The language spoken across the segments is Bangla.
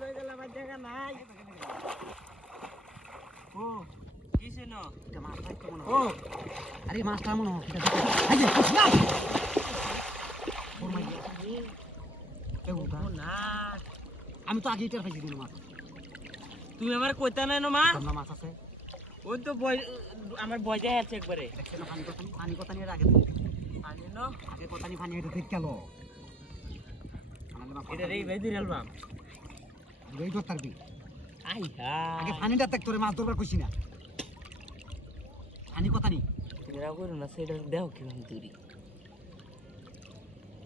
লই গেল আমার জায়গা নাই ও কিছে না এটা মাছ পাইতো মনে ও আরে মাছটা মনে হয় এটা আইয়ে না ওর মাই কেউ না আমি তো আগে টের পাইছি দিন মাছ তুমি আমার কইতা নাই না মা না মাছ আছে ওই তো আমার বয় যায় আছে একবারে দেখছেন পানি কথা নিয়ে আগে পানি না আগে কথা নি পানি এটা ঠিক গেল এটা রে ভাই দিরাল বাম এই তো তারবি আই হা আগে পানিটা দেখ তোরে মাছ ধরবার কইছি না পানি কথা নি তুমি রাগ করো না সেটা দাও কি আমি দূরি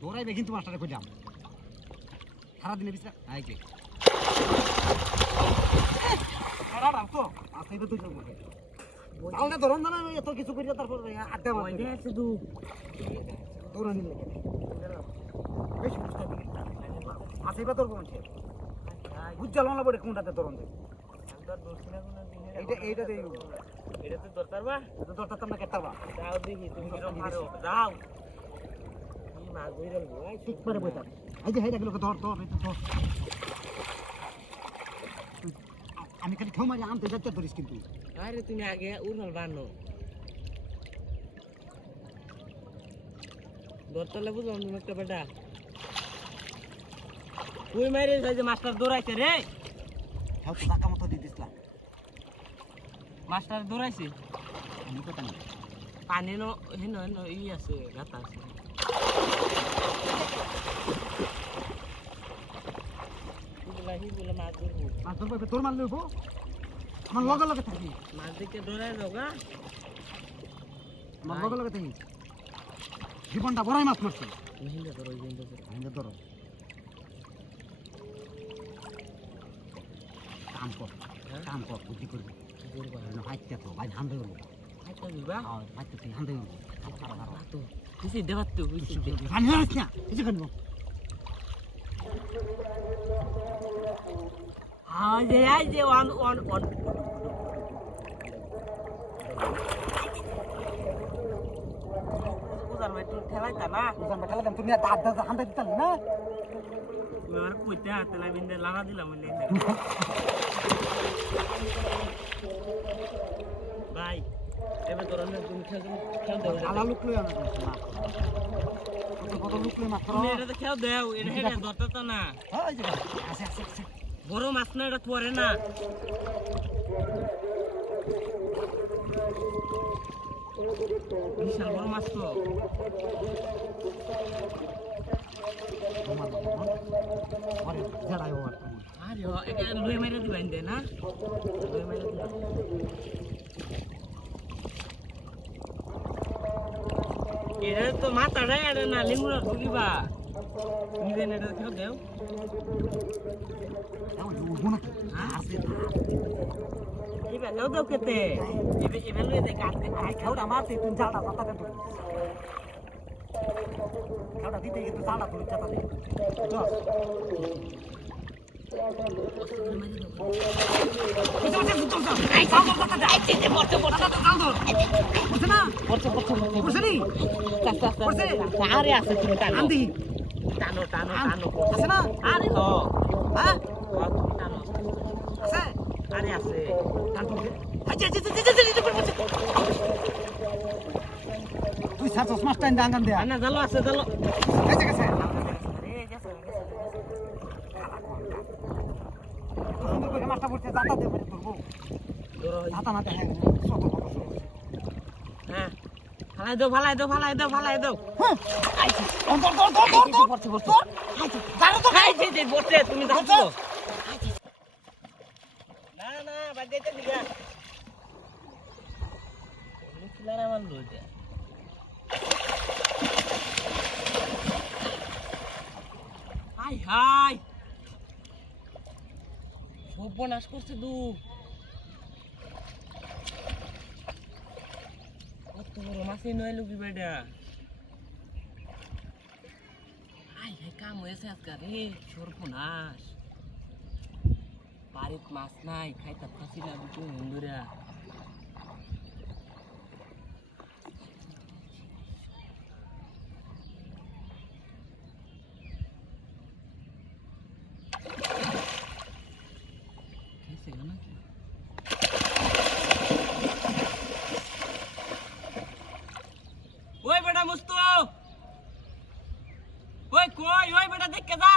দৌড়াইবে কিন্তু মাছটারে কইলাম সারা দিনে বিছরা আই কে সারা রাত তো আসই তো তুই বলবে তাহলে ধরন না এত কিছু কইরা তারপর আড্ডা মারবে ওই আছে দু দৌড়ানি লাগে বেশ বুঝতে দিই আসই বা তোর কোনছে বুঝজাল না বড় কোনটাতে ধরন দে একবার দৌড়ছি না কোন দিনে এইটা দেই এটা তো দরতারবা তো দরতার না কেতাবা যাও দেখি তুমি কি রকম পারো যাও কি মাছ ধইরাল ভাই ঠিক করে বইতা এই যে হেডা গুলোকে ধর ধর এটা ধর আমি খালি খাও মারি আনতে যাচ্ছ ধরিস কিন্তু আরে তুমি আগে উড়াল বানো দরতালে বুঝো আমি একটা বেটা কই মাইরে যাই যে মাস্টার দৌড়াইছে রে হাও তো টাকা মতো দি দিছলা মাস্টার দৌড়াইছে আমি কথা না পানি নো হেন ই আছে গাতা আছে বুঝলাহি বলে মাছ ধরবো তোর মার লইবো আমার লগে লগে থাকি মাছ দেখে দৌড়াই যাওগা আমার লগে লগে থাকি জীবনটা বড়াই মাছ মারছে হিন্দা ধরো হিন্দা ধরো কাম কর বুদ্ধি করবি কি করবো হাইতে তো ভাই ধান দেবো হাইতে দিবা হ্যাঁ হাইতে তুই ধান দেবো তো কিছু দেবার তো বুঝছি পানি হচ্ছে না কিছু খাবো আই যে ওয়ান উজান ভাই তুই খেলাইতা না উজান ভাই খেলাইতাম তুমি দাঁত দাঁত হান্ডা দিতাম না তুমি আর কইতে হাতে লাগাইন দে লাগা দিলাম বলে ভাই এবার ধরুন তুমি খেল দাও আলা লুক লই আনা কত লুক লই মাত্র তুমি এটা খেল দাও এটা হেডা ধরতে তো না ওই যে আছে বড় মাছ না এটা পড়ে না বিশাল বড় মাছ তো আরে জড়াই ওর আরে এটা লই মাইরা দিবেন দে না লই মাইরা দিবেন এটা তো মাথাটা এটা না লিঙ্গুরা ঢুকিবা তুমি দেন এটা খেও দেও নাও লুবো না আসে এবে দাও দাও কেতে এবে লই দে কাটতে আই খাওড়া মারতে তুই জালটা পাতাতে তো খাওড়া দিতে কিন্তু জালটা তুই চাতাতে দস আরে আছে তুমি টানো টানো টানো টানো আছে না আরে হ হ্যাঁ তুমি টানো আছে আরে আছে টানো তুই সাতস মাস টাইম দাঙ্গান দে না জালো আছে জালো এই জায়গা আছে মাছটা পড়ছে জাতা দে মানে ধরবো জাতা না দেখে হ্যাঁ ফালাই দাও আইছি দর পড়ছে আইছি জানো তো আইছি যে পড়ছে তুমি যাচ্ছো না বাদ দিতে দিগা নিকলারা মান লইতে হাই সর্বনাশ করছে দু কত বড় মাছই নয় লুকি বেটা হাই কাম হয়েছে আজকাল রে সর্বনাশ বাড়িত মাছ নাই খাইতে ফাঁসি না দুটো বন্ধুরা বেটা দেখে যা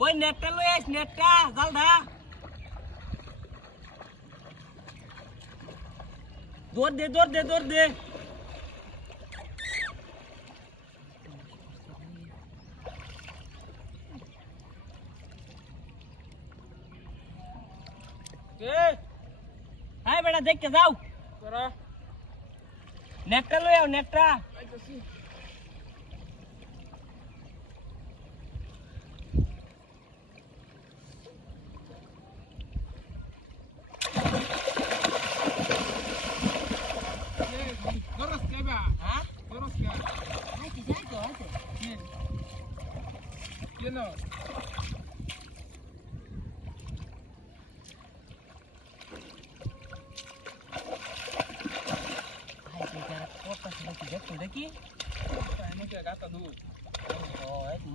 ওই নেটটা লই আইস নেটটা জালদা দৌড় দে হাই বেটা দেখে যাও তোরা নেটটা লই আও নেটটা দেখি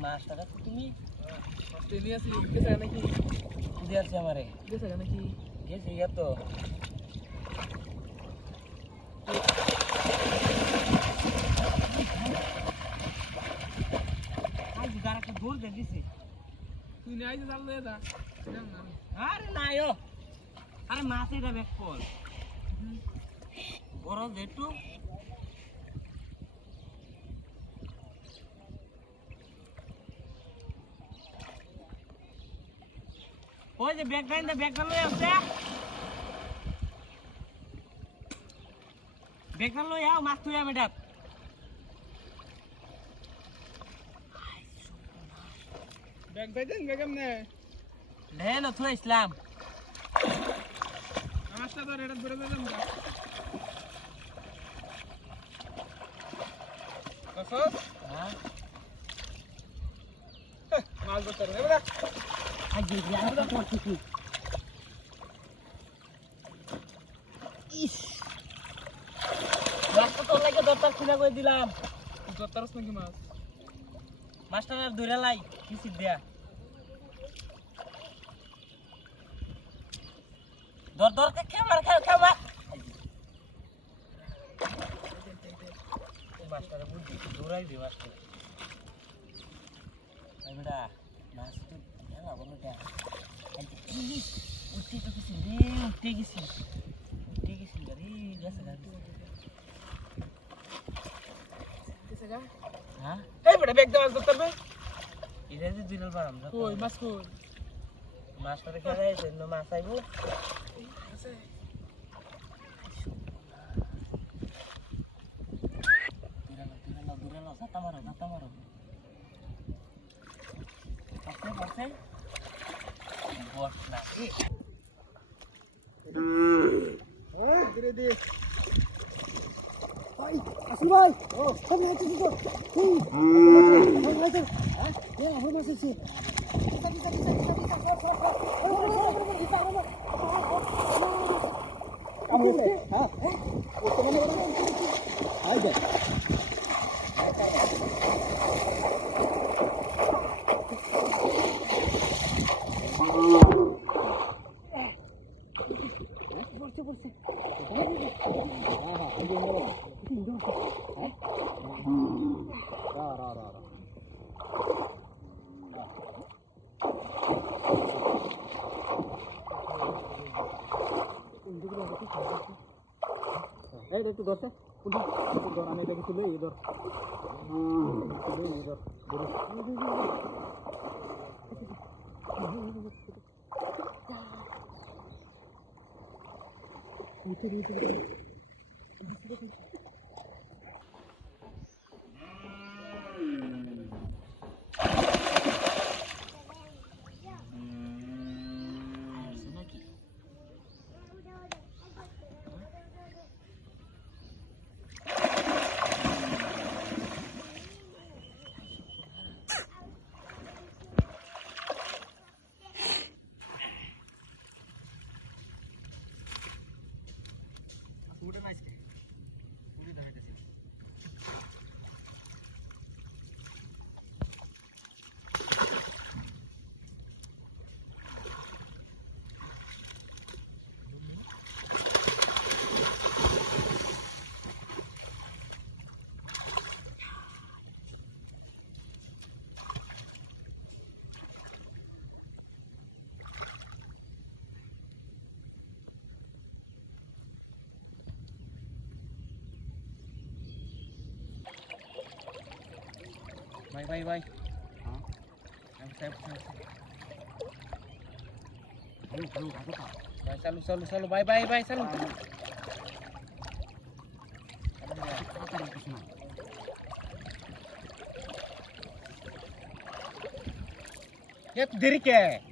মাছটা তুমি দিয়েছি আমারে গেছি তো দৌড় দে দিছি তুই নাই জাল লয়ে যা আরে নাই ও আরে মাছ এটা ব্যাক কর বড় যেটু ওই যে ব্যাগটা লয়ে আসছে ব্যাগটা লয়ে আও মাছ তুই আমি ডাক ব্যাগ দেন কেমনে লেন তো ইসলাম মাছটা তো রেড ধরে দেন কসস হ্যাঁ মাছ ধরতে রে বড়া আজকে আমি তো করতেছি ইস মাছটা তো লাগে দরকার খুলে কই দিলাম তুই দরকারস নাকি মাছটা ধরে লাই কিছু দেয়া দরকার খামার মাছটা বুঝি দৌড়াই দে মাছটা বেটা মাছ তো না বলো দেখ উঠে গেছি গাড়ি গেছে হ্যাঁ এই বেটা ব্যাগ দাও করতে হবে এটা যে দিল বারাম না কই মাছ কই মাছটা রেখে যাইছে ন মাছ আইবো দূরে নাও জাতা মারো পাশে বস না ধীরে ধীরে ভাই আসি ভাই ও তুমি আইছো কি কর ভাই এ আমার মাছ আছে কামড়েছে হ্যাঁ ও তো মনে করে আই দে পড়ছে এই একটু ধরতে ধর আমি এটাকে তুলে ধর बाय बाय बाय हा साहेब हळू हळू घालतो का बाय चालू चालू चालू बाय बाय बाय चालू ये तू देरी क्या है